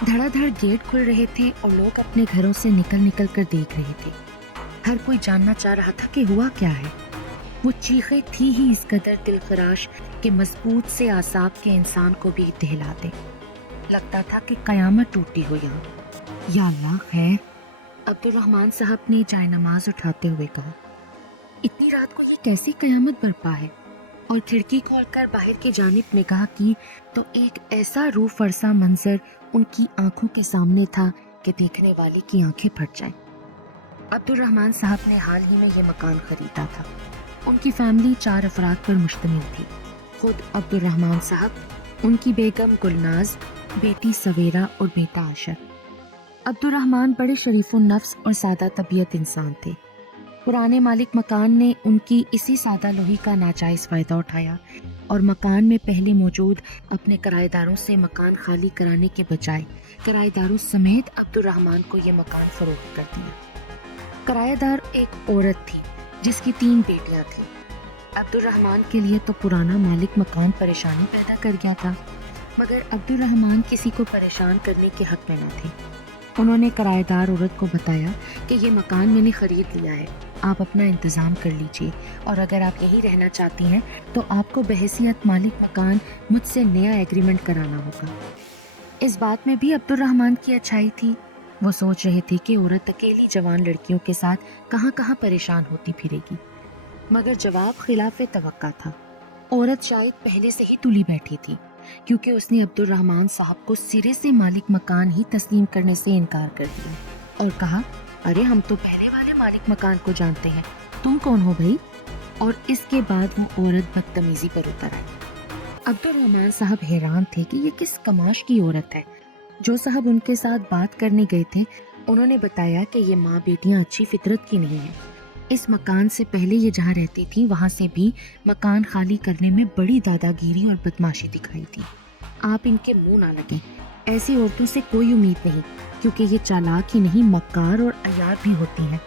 دھڑا دھڑ گیٹ کھل رہے تھے اور لوگ اپنے گھروں سے نکل نکل کر دیکھ رہے تھے۔ ہر کوئی جاننا چاہ رہا تھا کہ ہوا کیا ہے۔ وہ چیخیں تھی ہی اس قدر دل خراش کہ مضبوط سے اعصاب کے انسان کو بھی دہلا دے۔ لگتا تھا کہ قیامت ٹوٹی ہو یہاں۔ یا اللہ خیر، عبد الرحمن صاحب نے جائے نماز اٹھاتے ہوئے کہا۔ اتنی رات کو یہ کیسی قیامت برپا ہے؟ اور کھڑکی کھول کر باہر کی جانب نگاہ کی تو ایک ایسا روح فرسا منظر ان کی آنکھوں کے سامنے تھا کہ دیکھنے والی کی آنکھیں پھٹ جائیں۔ عبد الرحمن صاحب نے حال ہی میں یہ مکان خریدا تھا۔ ان کی فیملی 4 افراد پر مشتمل تھی۔ خود عبد الرحمن صاحب، ان کی بیگم گلناز، بیٹی سویرا اور بیٹا عاشر۔ عبد الرحمن بڑے شریف النفس اور سادہ طبیعت انسان تھے۔ پرانے مالک مکان نے ان کی اسی سادہ لوہی کا ناجائز فائدہ اٹھایا اور مکان میں پہلے موجود اپنے کرایہ داروں سے مکان خالی کرانے کے بجائے کرایہ داروں سمیت عبد الرحمن کو یہ مکان فروخت کر دیا۔ کرایہ دار ایک عورت تھی جس کی 3 بیٹیاں تھیں۔ عبد الرحمن کے لیے تو پرانا مالک مکان پریشانی پیدا کر گیا تھا، مگر عبد الرحمن کسی کو پریشان کرنے کے حق میں نہ تھے۔ انہوں نے کرایہ دار عورت کو بتایا کہ یہ مکان میں نے خرید لیا ہے، آپ اپنا انتظام کر لیجئے، اور اگر آپ یہی رہنا چاہتی ہیں تو آپ کو بحیثیت مالک مکان مجھ سے نیا ایگریمنٹ کرانا ہوگا۔ اس بات میں بھی عبد الرحمن کی اچھائی تھی۔ وہ سوچ رہے تھے کہ عورت اکیلی جوان لڑکیوں کے ساتھ کہاں کہاں پریشان ہوتی پھرے گی، مگر جواب خلاف توقع تھا۔ عورت شاید پہلے سے ہی تلی بیٹھی تھی، کیونکہ اس نے عبد الرحمن صاحب کو سرے سے مالک مکان ہی تسلیم کرنے سے انکار کر دیا اور کہا، ارے ہم تو پہلے والے مالک مکان کو جانتے ہیں، تم کون ہو بھائی؟ اور اس کے بعد وہ عورت بدتمیزی پر اتر آئی۔ عبد الرحمن صاحب حیران تھے کہ یہ کس کماش کی عورت ہے۔ جو صاحب ان کے ساتھ بات کرنے گئے تھے انہوں نے بتایا کہ یہ ماں بیٹیاں اچھی فطرت کی نہیں ہیں۔ اس مکان سے پہلے یہ جہاں رہتی تھی وہاں سے بھی مکان خالی کرنے میں بڑی دادا گیری اور بدماشی دکھائی تھی۔ آپ ان کے منہ نہ لگیں، ایسی عورتوں سے کوئی امید نہیں، کیونکہ یہ چالاک ہی نہیں مکار اور عیار بھی ہوتی ہیں۔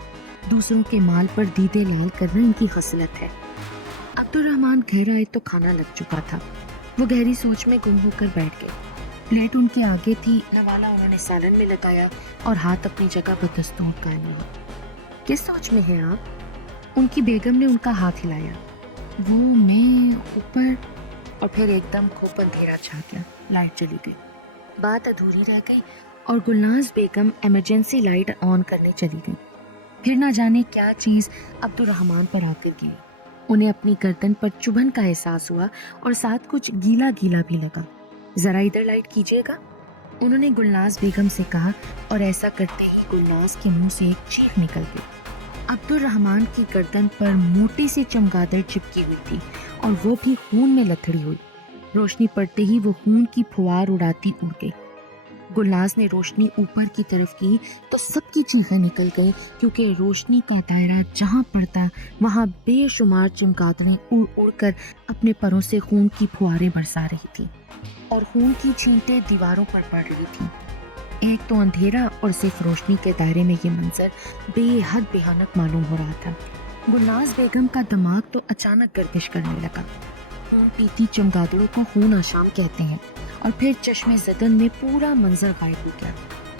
دوسروں کے مال پر دیدے لال کرنا ان کی خصلت ہے۔ عبد الرحمن گھر آئے تو کھانا لگ چکا تھا۔ وہ گہری سوچ میں گم ہو کر بیٹھ گئے۔ پلیٹ ان کے آگے تھی، نوالا انہوں نے سالن میں لگایا اور ہاتھ اپنی جگہ بدستور قائم رہا۔ کس سوچ میں ہیں آپ؟ ان کی بیگم نے ان کا ہاتھ ہلایا۔ وہ میں اوپر، اور پھر ایک دم خوب اندھیرا چھا گیا، لائٹ چلی گئی۔ بات ادھوری رہ گئی اور گلناز بیگم ایمرجنسی لائٹ آن کرنے چلی گئی۔ پھر نہ جانے کیا چیز عبد الرحمن پر آ کر گری۔ انہیں اپنی گردن پر چبھن کا احساس ہوا اور ساتھ کچھ گیلا گیلا بھی لگا۔ ذرا ادھر لائٹ کیجیے گا، انہوں نے گلناز بیگم سے کہا، اور ایسا کرتے ہی گلناز کے منہ سے ایک چیخ نکل گئی۔ عبد الرحمن کی گردن پر موٹی سی چمگادڑ چپکی ہوئی تھی اور وہ بھی خون میں لتھڑی ہوئی۔ روشنی پڑتے ہی وہ خون کی پھوار اڑاتی اڑ گئی۔ گلناز نے روشنی اوپر کی طرف کی تو سب کی چیخیں نکل گئی، کیونکہ روشنی کا دائرہ جہاں پڑتا وہاں بے شمار چمگادڑیں اڑ اڑ کر اپنے پروں سے خون کی پھواریں برسا رہی تھی اور خون کی چھینٹیں دیواروں پر پڑ رہی تھی۔ ایک تو اندھیرا اور صرف روشنی کے دائرے میں یہ منظر بے حد بھیانک معلوم ہو رہا تھا۔ گلناز بیگم کا دماغ تو اچانک گردش کرنے لگا۔ خون پیتی چمگادڑوں کو خون آشام کہتے ہیں، اور پھر چشمے زدن میں پورا منظر غائب ہو گیا۔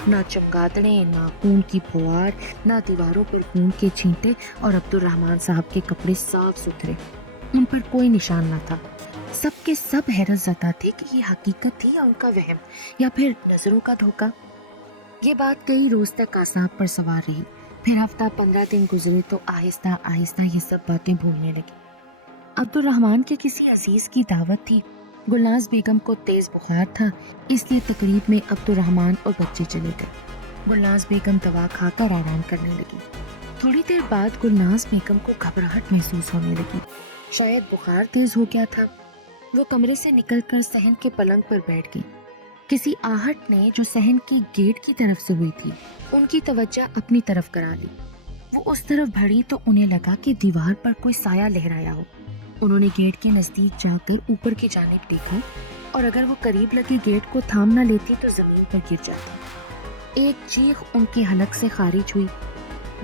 نہ چمگادڑیں، نہ خون کی پھوار، نہ دیواروں پر خون کے چھینٹے، اور عبد الرحمن صاحب کے کپڑے صاف ستھرے، ان پر کوئی نشان نہ تھا۔ سب کے سب حیرت زدہ تھے کہ یہ حقیقت تھی یا ان کا وہم، یا پھر نظروں کا دھوکہ۔ یہ بات کئی روز تک اعصاب پر سوار رہی۔ پھر ہفتہ 15 دن گزرے تو آہستہ آہستہ یہ سب باتیں بھولنے لگی۔ عبد الرحمن کے کسی عزیز کی دعوت تھی۔ گلناز بیگم کو تیز بخار تھا، اس لیے تقریب میں عبد الرحمن اور بچے چلے گئے۔ گلناز بیگم دوا کھا کر آرام کرنے لگی۔ تھوڑی دیر بعد گلناز بیگم کو گھبراہٹ محسوس ہونے لگی، شاید بخار تیز ہو گیا تھا۔ وہ کمرے سے نکل کر صحن کے پلنگ پر بیٹھ گئی۔ کسی آہٹ نے جو صحن کی گیٹ کی طرف سے ہوئی تھی ان کی توجہ اپنی طرف کرا لی۔ وہ اس طرف بڑھی تو انہیں لگا کہ دیوار پر کوئی سایہ لہرایا ہو۔ انہوں نے گیٹ کے نزدیک جا کر اوپر کی جانب دیکھا، اور اگر وہ قریب لگی گیٹ کو تھام نہ لیتی تو زمین پر گر جاتا۔ ایک چیخ ان کے حلق سے خارج ہوئی۔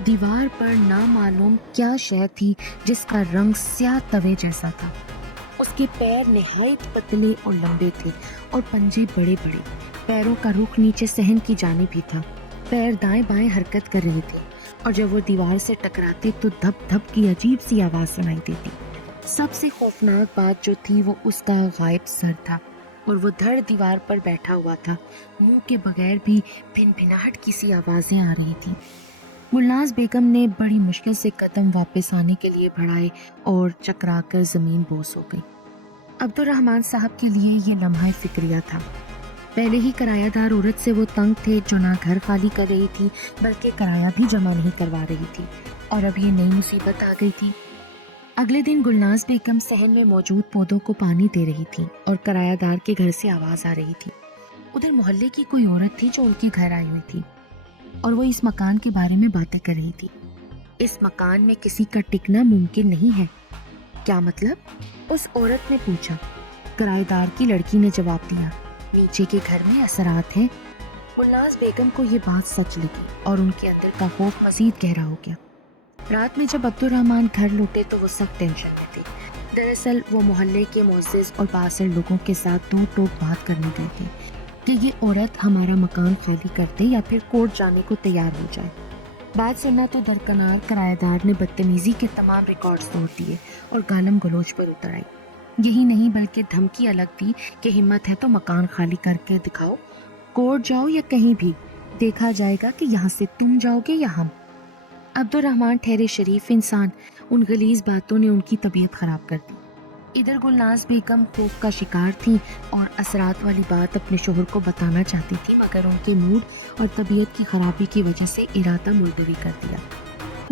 دیوار پر نامعلوم کیا شے تھی جس کا رنگ سیاہ توے جیسا تھا۔ اس کے پیر نہایت پتلے اور لمبے تھے اور پنجے بڑے بڑے۔ पैरों का रुख नीचे सहन की जानिब ही था। पैर दाएं बाएं हरकत कर रहे थे और जब वो दीवार से टकराते तो धप धप की अजीब सी आवाज सुनाई देती। सबसे खौफनाक बात जो थी वो उसका गायब सर था और वो धड़ दीवार पर बैठा हुआ था। मुंह के बगैर भी भिनभिनाहट की सी आवाजें आ रही थी। गुलनाज बेगम ने बड़ी मुश्किल से कदम वापस आने के लिए बढ़ाए और चकराकर जमीन बोस हो गई। अब्दुर्रहमान साहब के लिए ये लम्हा फिक्रिया था। पहले ही किरायादार औरत से वो तंग थे जो ना घर खाली कर रही थी बल्कि किराया भी जमा नहीं करवा रही थी, और अब ये नई मुसीबत आ गई थी। अगले दिन गुलनाज बेगम सहन में मौजूद पौधों को पानी दे रही थी और किरायादार के घर से आवाज आ रही थी। उधर मोहल्ले की कोई औरत थी जो उनके घर आई हुई थी और वो इस मकान के बारे में बातें कर रही थी। इस मकान में किसी का टिकना मुमकिन नहीं है। क्या मतलब? उस औरत ने पूछा। किराएदार की लड़की ने जवाब दिया, नीचे के घर में असरात हैं। गुलनाज बेगम को ये बात सच लगी और उनके अंदर का खौफ मजीद गहरा हो गया। रात में जब अब्दुर्रहमान घर लौटे तो वो सख्त टेंशन में थे। दरअसल वो मोहल्ले के मुअज़्ज़िज़ और बासर लोगों के साथ दो टोक बात करने गए थे कि ये औरत हमारा मकान खाली कर दे या फिर कोर्ट जाने को तैयार हो जाए। बात सुनना तो दरकनार किराएदार ने बदतमीजी के तमाम रिकॉर्ड्स तोड़ दिए और गालम गलोच पर उतर आई। यही नहीं बल्कि धमकी अलग दी कि हिम्मत है तो मकान खाली करके दिखाओ, कोर्ट जाओ या कहीं भी, देखा जाएगा कि यहाँ से तुम जाओगे या हम। अब्दुर्रहमान ठहरे शरीफ इंसान, उन गलीज बातों ने उनकी तबीयत खराब कर दी। इधर गुलनाज बेगम खौफ का शिकार थी और असरात वाली बात अपने शोहर को बताना चाहती थी, मगर उनके मूड और तबीयत की खराबी की वजह से इरादा मुलतवी कर दिया।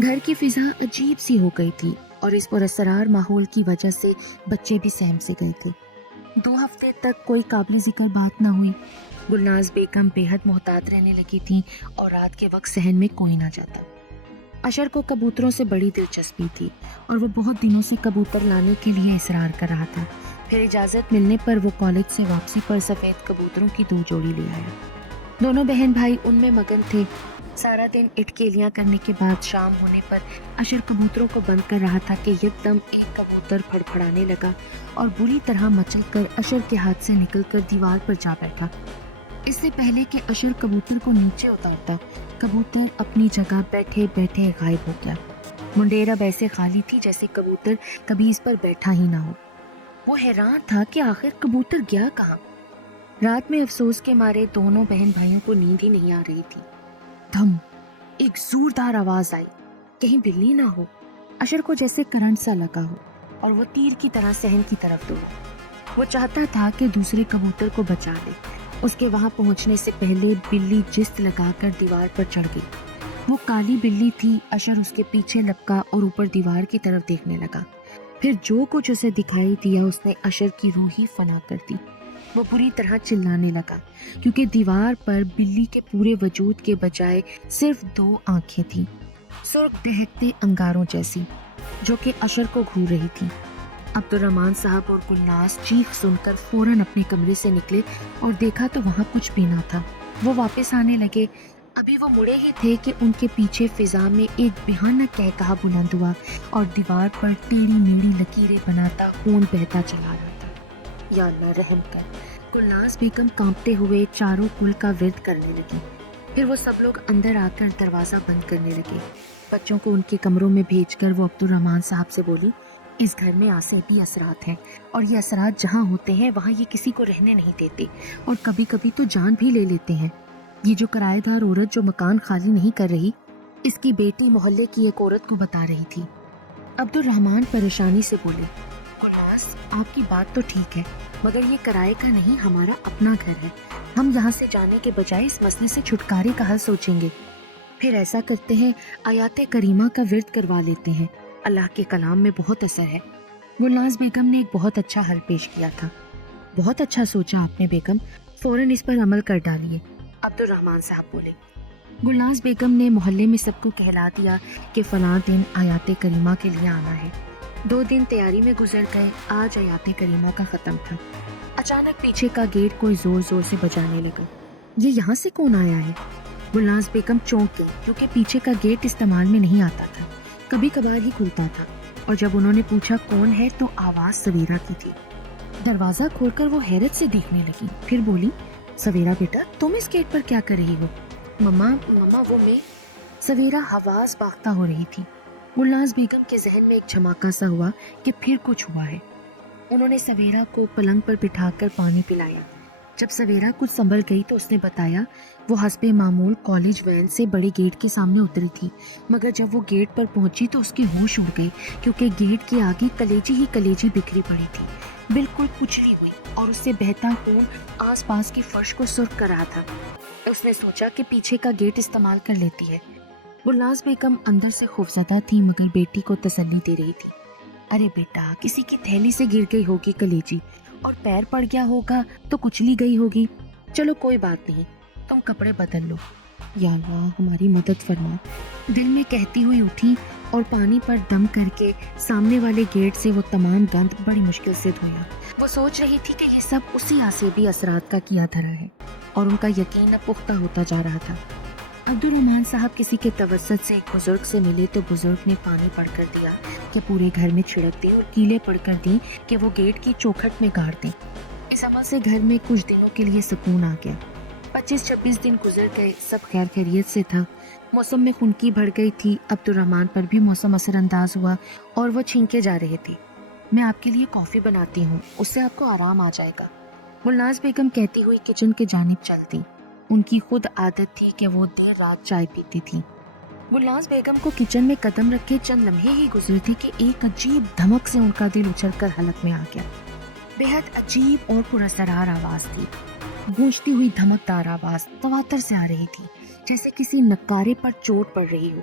घर की फिजा अजीब सी हो गई थी और इस पुरअसरार माहौल की वजह से बच्चे भी सहम से गए थे। 2 हफ्ते तक कोई काबिल जिक्र बात ना हुई। गुलनाज बेगम बेहद मोहतात रहने लगी थी और रात के वक्त सहन में कोई ना जाता। अशर को कबूतरों से बड़ी दिलचस्पी थी और वो बहुत दिनों से कबूतर लाने के लिए इसरार कर रहा था। फिर इजाज़त मिलने पर वो कॉलेज से वापसी पर सफ़ेद कबूतरों की 2 जोड़ी ले आया। दोनों बहन भाई उनमें मगन थे। सारा दिन इटकेलियाँ करने के बाद शाम होने पर अशर कबूतरों को बंद कर रहा था कि यकदम एक कबूतर फड़फड़ाने लगा और बुरी तरह मचल कर अशर के हाथ से निकलकर दीवार पर जा बैठा। इससे पहले कि अशर कबूतर को नीचे उतारता, कबूतर अपनी जगह बैठे बैठे गायब हो गया। मुंडेर अब ऐसे खाली थी जैसे कबूतर कभी इस पर बैठा ही ना हो। वो हैरान था कि आखिर कबूतर गया कहाँ। रात में अफसोस के मारे दोनों बहन भाइयों को नींद ही नहीं आ रही थी। धम, एक जोरदार आवाज आई, कहीं बिल्ली ना हो। अशर को जैसे करंट सा लगा हो और वो तीर की तरह सहन की तरफ दौड़ा। वो चाहता था कि दूसरे कबूतर को बचा ले। उसके वहां पहुंचने से पहले बिल्ली जिस्त लगाकर दीवार पर चढ़ गई। वो काली बिल्ली थी। अशर उसके पीछे लपका और ऊपर दीवार की तरफ देखने लगा। फिर जो कुछ उसे दिखाई दिया उसने अशर की रूह ही फना कर दी। वो बुरी तरह चिल्लाने लगा क्योंकि दीवार पर बिल्ली के पूरे वजूद के बजाय सिर्फ 2 आंखें थीं, सुर्ख दहकते अंगारों जैसी, जो कि अशर को घूर रही थी। अब्दुर्रहमान साहब और गुलनाज चीख सुनकर फौरन अपने कमरे से निकले और देखा तो वहाँ कुछ भी ना था। वो वापस आने लगे। अभी वो मुड़े ही थे कि उनके पीछे फिजा में एक भयानक कहकहा बुलंद हुआ और दीवार पर टेढ़ी मेढ़ी लकीरें बनाता खून बहता चला रहा था। या अल्लाह रहम कर। गुलनाज बेगम कांपते हुए चारों कुल का विर्द करने लगी। फिर वो सब लोग अंदर आकर दरवाज़ा बंद करने लगे। बच्चों को उनके कमरों में भेजकर वो अब्दुर्रहमान साहब से बोली, इस घर में आसिफी असरात हैं और ये असरात जहाँ होते हैं वहाँ ये किसी को रहने नहीं देते और कभी कभी तो जान भी ले लेते हैं। ये जो किराएदार औरत जो मकान खाली नहीं कर रही, इसकी बेटी मोहल्ले की एक औरत को बता रही थी। अब्दुर्रहमान परेशानी से बोले, गुलनाज आपकी बात तो ठीक है, मगर ये किराए का नहीं, हमारा अपना घर है। हम यहाँ से जाने के बजाय इस मसले से छुटकारे का हल सोचेंगे। फिर ऐसा करते हैं, आयाते करीमा का विर्द करवा लेते हैं। अल्लाह के कलाम में बहुत असर है। गुलनाज बेगम ने एक बहुत अच्छा हल पेश किया था। बहुत अच्छा सोचा आपने बेगम, फौरन इस पर अमल कर डालिए, अब्दुर्रहमान साहब बोले। गुलनाज बेगम ने मोहल्ले में सबको कहला दिया कि फलां दिन आयाते करीमा के लिए आना है। 2 दिन तैयारी में गुजर गए। आज आयाते करीमा का ख़त्म था। अचानक पीछे का गेट कोई ज़ोर ज़ोर से बजाने लगा। ये यहाँ से कौन आया है? गुलनाज बेगम चौंक गई क्योंकि पीछे का गेट इस्तेमाल में नहीं आता था, कभी कभार ही खुलता था। और जब उन्होंने पूछा कौन है तो आवाज़ सवीरा की थी। दरवाज़ा खोलकर वो हैरत से देखने लगी। फिर बोली, सवेरा बेटा, तुम इस गेट पर क्या कर रही हो? मम्मा मम्मा वो मैं। सवेरा हवास बाख्ता हो रही थी। गुलनाज बेगम के जहन में एक झमाका सा हुआ कि फिर कुछ हुआ है। उन्होंने सवेरा को पलंग पर बिठाकर पानी पिलाया। जब सवेरा कुछ संभल गई तो उसने बताया वो हस्बे मामूल कॉलेज वैन से बड़े गेट के सामने उतरी थी, मगर जब वो गेट पर पहुंची तो उसकी होश उड़ गई, क्योंकि गेट के आगे कलेजी ही कलेजी बिखरी पड़ी थी, बिल्कुल कुचली हुई, और उससे बहता खून आसपास की फर्श को सुर्ख कर रहा था। उसने सोचा कि पीछे का गेट इस्तेमाल कर लेती है। गुलनाज बेगम अंदर से खौफजदा थी, मगर बेटी को तसल्ली दे रही थी। अरे बेटा, किसी की थैली से गिर गई होगी कलेजी, और पैर पड़ गया होगा तो कुचली गई होगी। चलो कोई बात नहीं, तुम कपड़े बदल लो। या अल्लाह, हमारी मदद फरमा, दिल में कहती हुई उठी और पानी पर दम करके सामने वाले गेट से वो तमाम गंद बड़ी मुश्किल से धोया। वो सोच रही थी कि ये सब उसी आसेबी असरात का किया धरा है, और उनका यकीन अब पुख्ता होता जा रहा था। अब्दुल रहमान साहब किसी के तवस्सुत से एक बुजुर्ग से मिले तो बुजुर्ग ने पानी पड़कर दिया कि पूरे घर में छिड़क दी और कीले पड़कर दी कि वो गेट की चौखट में गाड़ दें। इस अमल से घर में कुछ दिनों के लिए सुकून आ गया। 25-26 दिन गुजर गए, सब खैर खैरियत से था। मौसम में खुनकी बढ़ गई थी। अब्दुल रहमान पर भी मौसम असरअंदाज हुआ और वो छींके जा रहे थे। मैं आपके लिए कॉफ़ी बनाती हूँ, उससे आपको आराम आ जाएगा, गुलनाज बेगम कहती हुई किचन के जानिब चलती। उनकी खुद आदत थी कि वो देर रात चाय पीती थी। गुलनाज बेगम को किचन में कदम रखे चंद लम्हे ही गुजरे थे कि एक अजीब धमक से उनका दिल उछलकर हलक में आ गया। बेहद अजीब और पुरअसरार आवाज थी। गूंजती हुई धमकदार आवाज तवातर से आ रही थी, जैसे किसी नक्कारे पर चोट पड़ रही हो।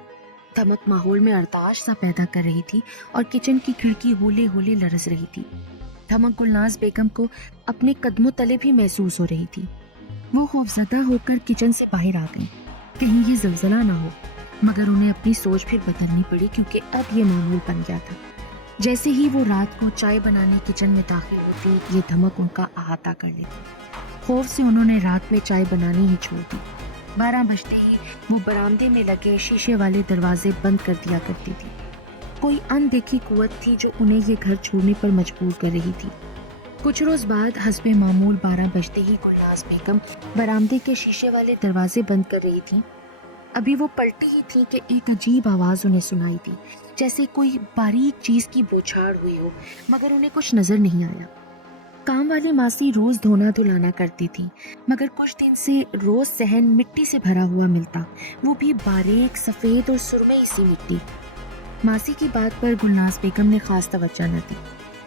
धमक माहौल में अर्दाश सा पैदा कर रही थी और किचन की खिड़की होले होले लरस रही थी। धमक गुलनाज बेगम को अपने कदमों तले भी महसूस हो रही थी। वो खौफजदा होकर किचन से बाहर आ गई, कहीं ये जलजला ना हो, मगर उन्हें अपनी सोच फिर बदलनी पड़ी, क्योंकि अब ये मामूल बन गया था। जैसे ही वो रात को चाय बनाने किचन में दाखिल होती, ये धमक उनका अहाता कर लेती। खौफ से उन्होंने रात में चाय बनानी ही छोड़ दी। 12 बजते ही वो बरामदे में लगे शीशे वाले दरवाजे बंद कर दिया करती थी। कोई अनदेखी कुव्वत थी जो उन्हें ये घर छोड़ने पर मजबूर कर रही थी। कुछ रोज बाद हस्बे मामूल 12 बजते ही गुलनाज बेगम बरामदे के शीशे वाले दरवाजे बंद कर रही थी। अभी वो पलटी ही थी कि एक अजीब आवाज उन्हें सुनाई दी, जैसे कोई बारीक चीज की बौछार हुई हो, मगर उन्हें कुछ नजर नहीं आया। काम वाली मासी रोज धोना धुलाना करती थी, मगर कुछ दिन से रोज सहन मिट्टी से भरा हुआ मिलता, वो भी बारीक सफेद और सुरमई सी मिट्टी। मासी की बात पर गुलनाज बेगम ने खास तवज्जो न दी।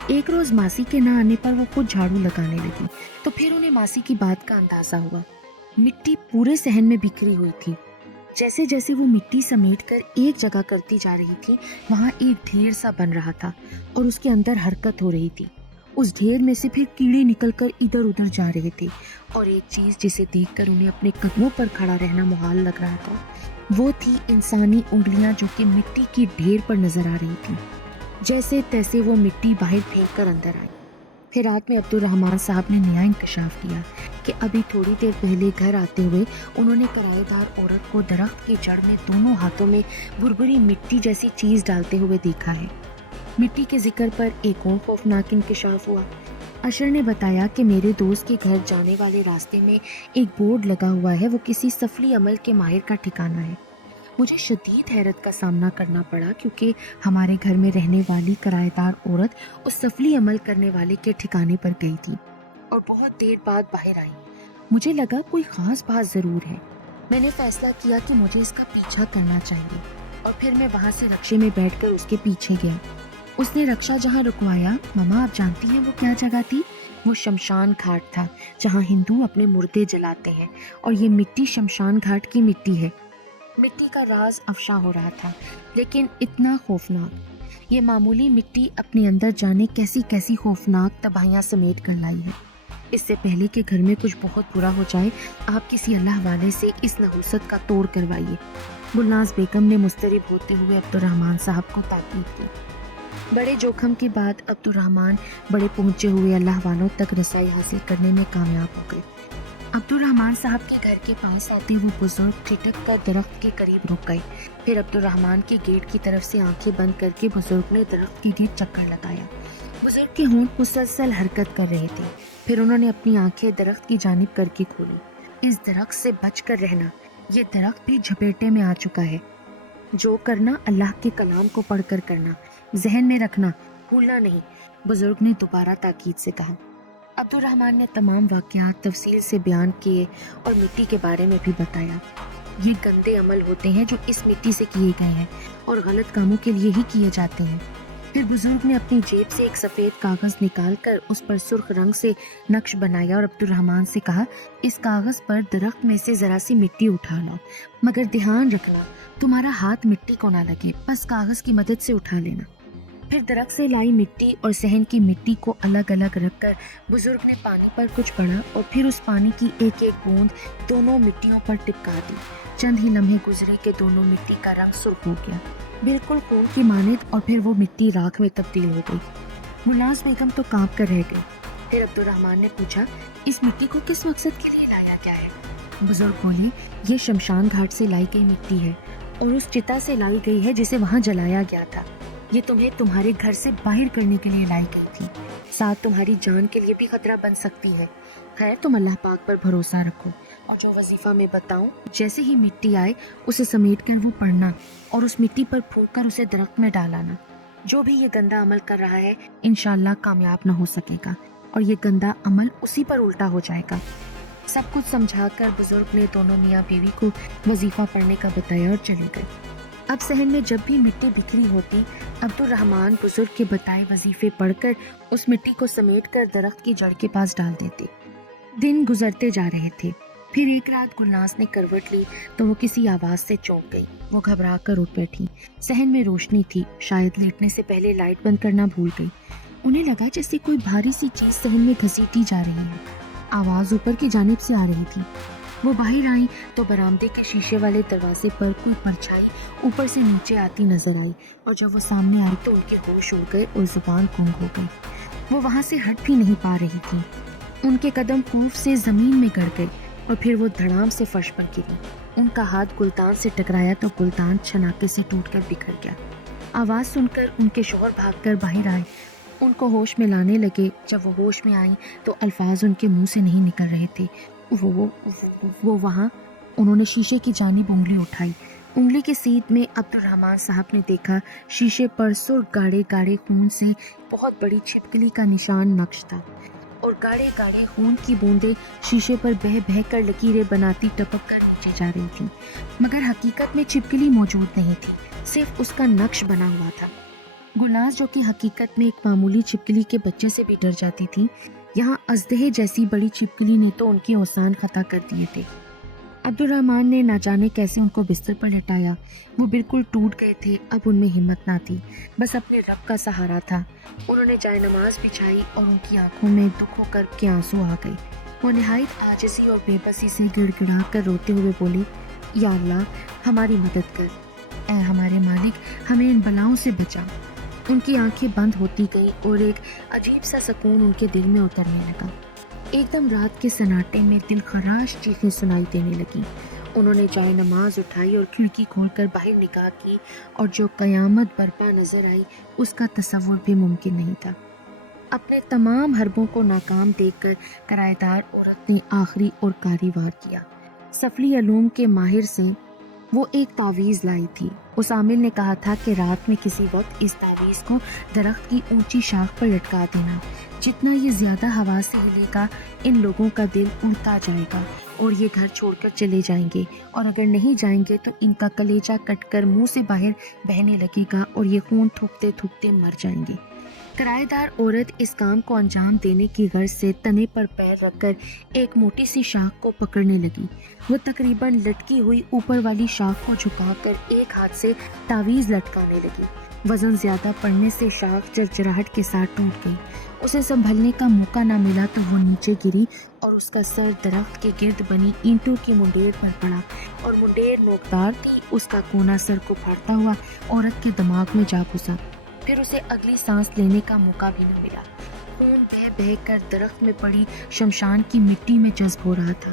एक रोज मासी के ना आने पर वो खुद झाड़ू लगाने लगी, तो फिर उन्हें मासी की बात का अंदाजा हुआ। मिट्टी पूरे सहन में बिखरी हुई थी। जैसे जैसे वो मिट्टी समेट कर एक जगह करती जा रही थी, वहाँ एक ढेर सा बन रहा था और उसके अंदर हरकत हो रही थी। उस ढेर में से फिर कीड़े निकलकर इधर उधर जा रहे थे, और एक चीज जिसे देखकर उन्हें अपने कदमों पर खड़ा रहना मुहाल लग रहा था, वो थी इंसानी उंगलियां जो कि मिट्टी की ढेर पर नजर आ रही थी। जैसे तैसे वो मिट्टी बाहर फेंक कर अंदर आई। फिर रात में अब्दुल रहमान साहब ने नया इंकशाफ किया कि अभी थोड़ी देर पहले घर आते हुए उन्होंने किराएदार औरत को दरख्त की जड़ में दोनों हाथों में भुरभुरी मिट्टी जैसी चीज डालते हुए देखा है। मिट्टी के जिक्र पर एक और खौफनाक इंकशाफ हुआ। अशर ने बताया कि मेरे दोस्त के घर जाने वाले रास्ते में एक बोर्ड लगा हुआ है, वो किसी सफली अमल के माहिर का ठिकाना है। मुझे शदीद हैरत का सामना करना पड़ा, क्योंकि हमारे घर में रहने वाली किराएदार औरत उस सफली अमल करने वाले के ठिकाने पर गई थी और बहुत देर बाद बाहर आई। मुझे लगा कोई खास बात जरूर है। मैंने फैसला किया कि मुझे इसका पीछा करना चाहिए, और फिर मैं वहां से रक्शे में बैठकर उसके पीछे गया। उसने रक्षा जहाँ रुकवाया, मामा आप जानती हैं वो क्या जगह थी? वो शमशान घाट था, जहाँ हिंदू अपने मुर्दे जलाते हैं, और ये मिट्टी शमशान घाट की मिट्टी है। मिट्टी का राज अफशा हो रहा था, लेकिन इतना खौफनाक। ये मामूली मिट्टी अपने अंदर जाने कैसी कैसी खौफनाक तबाहियां समेट कर लाई है। इससे पहले कि घर में कुछ बहुत बुरा हो जाए, आप किसी अल्लाह वाले से इस नहुसत का तोड़ करवाइए। गुलनाज बेगम ने मुस्तरिब होते हुए अब्दुल रहमान साहब को ताकीद की। बड़े जोखम के बाद अब्दुल रहमान बड़े पहुंचे हुए अल्लाह वालों तक रसाई हासिल करने में कामयाब हो गए। अब्दुल रहमान साहब के घर के पास आते वो बुजुर्ग ठिठक कर दरख्त के करीब रुक गए। फिर अब्दुल रहमान के गेट की तरफ से आंखें बंद करके बुजुर्ग ने दरख्त के गेट चक्कर लगाया। بزرگ کے ہونٹ مسلسل حرکت کر رہے تھے. پھر انہوں نے اپنی آنکھیں درخت کی جانب کر کے کھولی. اس درخت سے بچ کر رہنا. یہ درخت بھی جھپیٹے میں آ چکا ہے. جو کرنا اللہ کے کلام کو پڑھ کر کرنا. ذہن میں رکھنا، بھولنا نہیں. بزرگ نے دوبارہ تاکید سے کہا. عبد الرحمن نے تمام واقعات تفصیل سے بیان کیے اور مٹی کے بارے میں بھی بتایا. یہ گندے عمل ہوتے ہیں جو اس مٹی سے کیے گئے ہیں اور غلط کاموں کے لیے ہی کیے جاتے ہیں. پھر بزرگ نے اپنی جیب سے ایک سفید کاغذ نکال کر اس پر سرخ رنگ سے نقش بنایا اور عبد الرحمن سے کہا، اس کاغذ پر درخت میں سے ذرا سی مٹی اٹھا لاؤ، مگر دھیان رکھنا تمہارا ہاتھ مٹی کو نہ لگے، بس کاغذ کی مدد سے اٹھا لینا. پھر درخت سے لائی مٹی اور صحن کی مٹی کو الگ الگ رکھ کر بزرگ نے پانی پر کچھ پڑھا اور پھر اس پانی کی ایک ایک بوند دونوں مٹیوں پر ٹپکا دی. چند ہی لمحے گزرے کہ دونوں مٹی کا رنگ سرخ ہو گیا، بالکل خون کی مانند، اور پھر وہ مٹی راکھ میں تبدیل ہو گئی. گلناز بیگم تو کانپ کر رہ گئی. پھر عبد الرحمن نے پوچھا، اس مٹی کو کس مقصد کے لیے لایا گیا ہے؟ بزرگ بولے، یہ شمشان گھاٹ سے لائی گئی مٹی ہے اور اس چتا سے لائی گئی ہے جسے وہاں جلایا گیا تھا. یہ تمہیں تمہارے گھر سے باہر کرنے کے لیے لائی گئی تھی، ساتھ تمہاری جان کے لیے بھی خطرہ بن سکتی ہے. خیر، تم اللہ پاک پر بھروسہ رکھو اور جو وظیفہ میں بتاؤں جیسے ہی مٹی آئے اسے سمیٹ کر وہ پڑھنا اور اس مٹی پر پھونک کر اسے درخت میں ڈالانا. جو بھی یہ گندا عمل کر رہا ہے انشاءاللہ کامیاب نہ ہو سکے گا اور یہ گندا عمل اسی پر الٹا ہو جائے گا. سب کچھ سمجھا کر بزرگ نے دونوں میاں بیوی کو وظیفہ پڑھنے کا بتایا اور چلی گئی. اب صحن میں جب بھی مٹی بکھری ہوتی، عبد الرحمن بزرگ کے بتائے وظیفے پڑھ کر اس مٹی کو سمیٹ کر درخت کی جڑ کے پاس ڈال دیتے. دن گزرتے جا رہے تھے. پھر ایک رات گلناز نے کروٹ لی تو وہ کسی آواز سے چونک گئی. وہ گھبرا کر اٹھ بیٹھی. صحن میں روشنی تھی، شاید لیٹنے سے پہلے لائٹ بند کرنا بھول گئی. انہیں لگا جیسے کوئی بھاری سی چیز صحن میں گھسیٹی جا رہی ہے. آواز اوپر کی جانب سے آ رہی تھی. وہ باہر آئیں تو برآمدے کے شیشے والے دروازے پر کوئی پرچھائی اوپر سے نیچے آتی نظر آئی، اور جب وہ سامنے آئی تو ان کے ہوش اڑ گئے اور زبان گنگ ہو گئی. وہ وہاں سے ہٹ بھی نہیں پا رہی تھی. ان کے قدم کوف سے زمین میں گڑ گئے اور پھر وہ دھڑام سے فرش پر گری. ان کا ہاتھ گلتان سے ٹکرایا تو گلتان چھناکے سے ٹوٹ کر بکھر گیا. آواز سن کر ان کے شوہر بھاگ کر باہر آئے. ان کو ہوش میں لانے لگے. جب وہ ہوش میں آئیں تو الفاظ ان کے منہ سے نہیں نکل رہے تھے. وہ وہاں. انہوں نے شیشے کی جانب انگلی اٹھائی. انگلی کے سیدھ میں عبد الرحمن صاحب نے دیکھا شیشے پر سرخ گاڑے گاڑے خون سے بہت بڑی چھپکلی کا نشان نقش تھا، اور گاڑے گاڑے خون کی بوندیں شیشے پر بہہ بہہ کر لکیریں بناتی ٹپک کر نیچے جا رہی تھیں، مگر حقیقت میں چھپکلی موجود نہیں تھی، صرف اس کا نقش بنا ہوا تھا. گلناز جو کہ حقیقت میں ایک معمولی چھپکلی کے بچے سے بھی ڈر جاتی تھی، یہاں اژدہے جیسی بڑی چھپکلی نے تو ان کے اوسان خطا کر دیے تھے. عبد الرحمن نے نہ جانے کیسے ان کو بستر پر لٹایا. وہ بالکل ٹوٹ گئے تھے. اب ان میں ہمت نہ تھی، بس اپنے رب کا سہارا تھا. انہوں نے جائے نماز بچھائی اور ان کی آنکھوں میں دکھ و کرب کے آنسو آ گئے. وہ نہایت عاجزی اور بے بسی سے گڑ گڑا کر روتے ہوئے بولی، یا اللہ ہماری مدد کر، اے ہمارے مالک ہمیں ان بلاؤں سے بچا. ان کی آنکھیں بند ہوتی گئیں اور ایک عجیب سا سکون ان کے دل میں اترنے لگا. ایک دم رات کے سناٹے میں دل خراش چیخیں سنائی دینے لگیں. انہوں نے جائے نماز اٹھائی اور کھڑکی کھول کر باہر نگاہ کی، اور جو قیامت برپا نظر آئی اس کا تصور بھی ممکن نہیں تھا. اپنے تمام حربوں کو ناکام دیکھ کر کرایہ دار عورت نے آخری اور کاری وار کیا. سفلی علوم کے ماہر سے وہ ایک تعویذ لائی تھی. اس عامل نے کہا تھا کہ رات میں کسی وقت اس تعویذ کو درخت کی اونچی شاخ پر لٹکا دینا. جتنا یہ زیادہ ہوا سے ہلے گا ان لوگوں کا دل اڑتا جائے گا اور یہ گھر چھوڑ کر چلے جائیں گے، اور اگر نہیں جائیں گے تو ان کا کلیجہ کٹ کر منہ سے باہر بہنے لگے گا اور یہ خون تھوکتے تھوکتے مر جائیں گے. کرایہ دار عورت اس کام کو انجام دینے کی غرض سے تنے پر پیر رکھ کر ایک موٹی سی شاخ کو پکڑنے لگی. وہ تقریباً لٹکی ہوئی اوپر والی شاخ کو جھکا کر ایک ہاتھ سے تعویذ لٹکانے لگی. وزن زیادہ پڑنے سے شاخ چرچراہٹ کے ساتھ ٹوٹ گئی. اسے سنبھلنے کا موقع نہ ملا تو وہ نیچے گری اور اس کا سر درخت کے گرد بنی اینٹوں کی منڈیر پر پڑا، اور منڈیر نوکدار تھی. اس کا کونا سر کو پھاڑتا ہوا عورت کے دماغ میں جا گھسا. پھر اسے اگلی سانس لینے کا موقع بھی نہ ملا. خون بہہ بہہ کر درخت میں پڑی شمشان کی مٹی میں جذب ہو رہا تھا.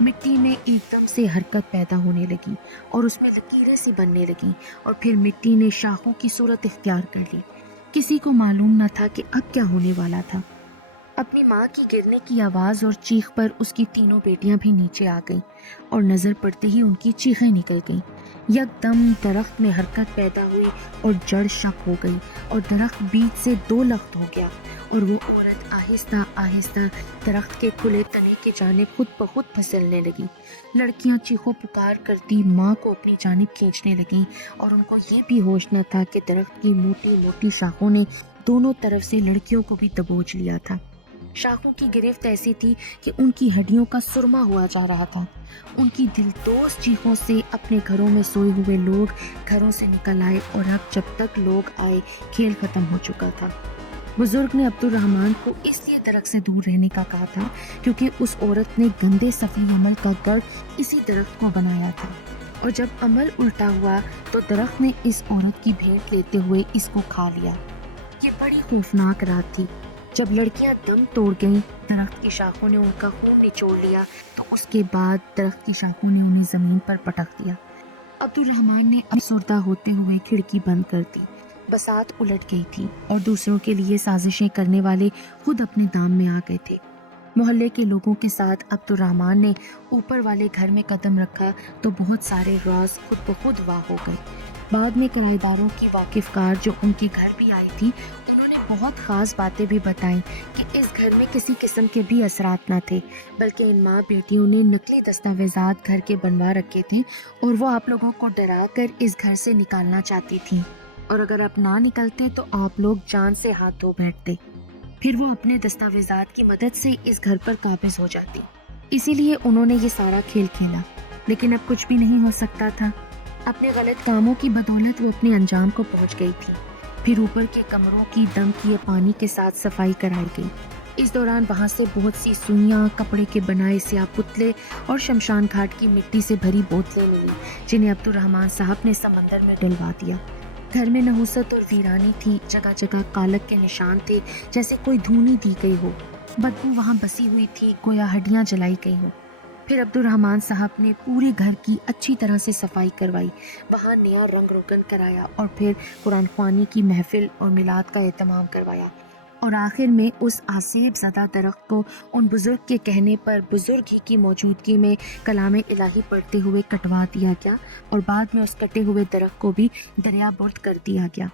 مٹی میں ایک دم سے حرکت پیدا ہونے لگی اور اس میں لکیریں سی بننے لگیں، اور پھر مٹی نے شاخوں کی صورت اختیار کر لی. किसी को मालूम न था कि अब क्या होने वाला था। अपनी माँ की गिरने की आवाज़ और चीख पर उसकी तीनों बेटियां भी नीचे आ गईं और नज़र पड़ते ही उनकी चीखें निकल गईं। यकदम दरख्त में हरकत पैदा हुई और जड़ शक हो गई और दरख्त बीच से दो लख्त हो गया और वो औरत आहिस्ता आहिस्ता दरख्त के खुले तने के जानिब खुद ब खुद फिसलने लगी। लड़कियां चीखों पुकार करती माँ को अपनी जानिब खींचने लगीं और उनको ये भी होश न था कि दरख्त की मोटी मोटी शाखों ने दोनों तरफ से लड़कियों को भी दबोच लिया था। शाखों की गिरफ्त ऐसी थी कि उनकी हड्डियों का सुरमा हुआ जा रहा था। उनकी दिलदोज चीखों से अपने घरों में सोए हुए लोग घरों से निकल आए और अब जब तक लोग आए खेल खत्म हो चुका था। बुजुर्ग ने अब्दुल रहमान को इसलिए दरख्त से दूर रहने का कहा था क्योंकि उस औरत ने गंदे सफी अमल का गढ़ इसी दरख्त को बनाया था और जब अमल उल्टा हुआ तो दरख्त ने इस औरत की भेंट लेते हुए इसको खा लिया। ये बड़ी खौफनाक रात थी। जब लड़कियां दम तोड़ गईं, दरख्त की शाखों ने उनका खून निचोड़ लिया तो उसके बाद दरख्त की शाखों ने उन्हें जमीन पर पटक दिया। अब्दुल रहमान ने अफसरदा होते हुए खिड़की बंद कर दी। बसात उलट गई थी और दूसरों के लिए साजिशें करने वाले खुद अपने दाम में आ गए थे। मोहल्ले के लोगों के साथ अब्दुल रहमान ने ऊपर वाले घर में कदम रखा तो बहुत सारे राज खुद ब खुद वाह हो गए। बाद में किराएदारों की वाकिफकार जो उनके घर भी आई थी, उन्होंने बहुत ख़ास बातें भी बताई कि इस घर में किसी किस्म के भी असरात न थे, बल्कि इन माँ बेटियों ने नकली दस्तावेजात घर के बनवा रखे थे और वो आप लोगों को डरा कर इस घर से निकालना चाहती थी और अगर आप ना निकलते तो आप लोग जान से हाथ धो बैठते। फिर वो अपने दस्तावेजात की मदद से इस घर पर काबिज हो जाती। इसीलिए उन्होंने ये सारा खेल खेला, लेकिन अब कुछ भी नहीं हो सकता था। अपने गलत कामों की बदौलत वो अपने अंजाम को पहुंच गई थी। फिर ऊपर के कमरों की दम किए पानी के साथ सफाई कराई गई। इस दौरान वहां से बहुत सी सुइयां, कपड़े के बनाए स्याह पुतले और शमशान घाट की मिट्टी से भरी बोतलें मिली, जिन्हें अब्दुल रहमान साहब ने समंदर में डलवा दिया। घर में नहुसत और वीरानी थी। जगह जगह कालक के निशान थे, जैसे कोई धूनी दी गई हो। बदबू वहां बसी हुई थी, गोया हड्डियां जलाई गई हो। फिर अब्दुल रहमान साहब ने पूरे घर की अच्छी तरह से सफाई करवाई, वहाँ नया रंग रोगन कराया और फिर कुरान ख्वानी की महफिल और मिलाद का एहतमाम करवाया और आखिर में उस आसेब ज़दा दरख्त को उन बुज़ुर्ग के कहने पर बुज़ुर्ग ही की मौजूदगी में कलाम इलाही पढ़ते हुए कटवा दिया गया और बाद में उस कटे हुए दरख्त को भी दरिया बुर्द कर दिया गया।